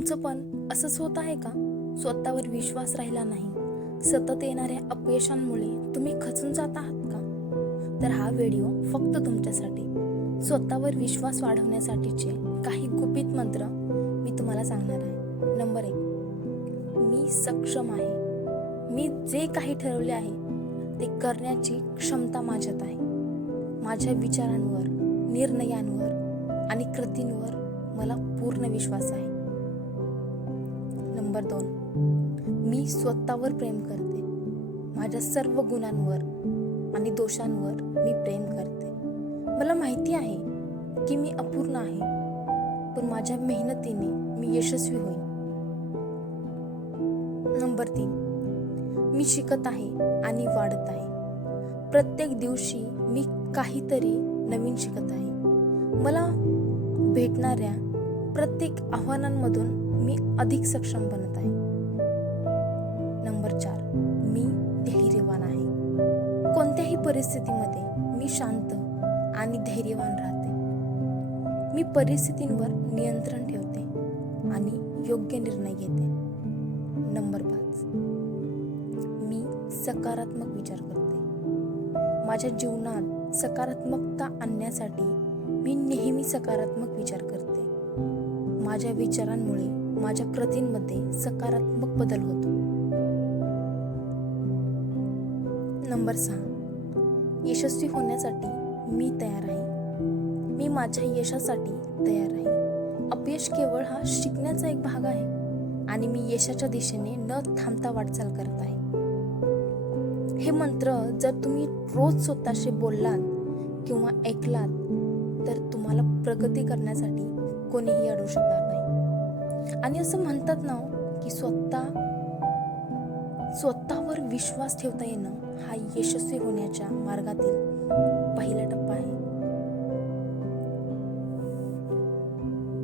तुमचं पण असंच होत आहे का? स्वतःवर विश्वास राहिला नाही, सतत येणाऱ्या अपयशांमुळे तुम्ही खचून जात आहात का? तर हा व्हिडिओ फक्त तुमच्यासाठी. स्वतःवर विश्वास वाढवण्यासाठीचे काही गुपित मंत्र मी तुम्हाला सांगणार आहे. नंबर 1, मी सक्षम आहे. मी जे काही ठरवले आहे ते करण्याची क्षमता माझ्यात आहे. माझ्या विचारांवर, निर्णयांवर आणि कृतींवर मला पूर्ण विश्वास आहे. नंबर 2, मी स्वतःवर प्रेम करते. माझ्या सर्व गुणांवर आणि दोषांवर मी प्रेम करते. मला माहिती आहे की मी अपूर्ण आहे, पण माझ्या मेहनतीने मी यशस्वी होईन. नंबर 3, मी शिकत आहे आणि वाढत आहे. प्रत्येक दिवशी मी काहीतरी नवीन शिकत आहे. मला भेटणाऱ्या प्रत्येक आव्हानांमधून मी अधिक सक्षम बनत आहे. नंबर 4, मी धैर्यवान आहे. कोणत्याही परिस्थितीमध्ये मी शांत आणि धैर्यवान राहते. मी परिस्थितींवर नियंत्रण ठेवते आणि योग्य निर्णय घेते. नंबर 5, मी सकारात्मक विचार करते. माझ्या जीवनात सकारात्मकता आणण्यासाठी मी नेहमी सकारात्मक विचार करते. माझ्या विचारांमुळे माझ्या कृतींमध्ये सकारात्मक बदल होतो. नंबर 6, यशस्वी होण्यासाठी मी तयार आहे. मी माझ्या यशासाठी तयार आहे. अपयश केवळ हा शिकण्याचा एक भाग आहे आणि मी यशाच्या दिशेने न थांबता वाटचाल करत आहे. हे मंत्र जर तुम्ही रोज स्वतःशी बोललात किंवा ऐकलात तर तुम्हाला प्रगती करण्यासाठी कोणीही अडवू शकणार नाही. आणि असं म्हणतात ना की स्वतःवर विश्वास ठेवता येणं हा यशस्वी होण्याच्या मार्गातील पहिला टप्पा आहे.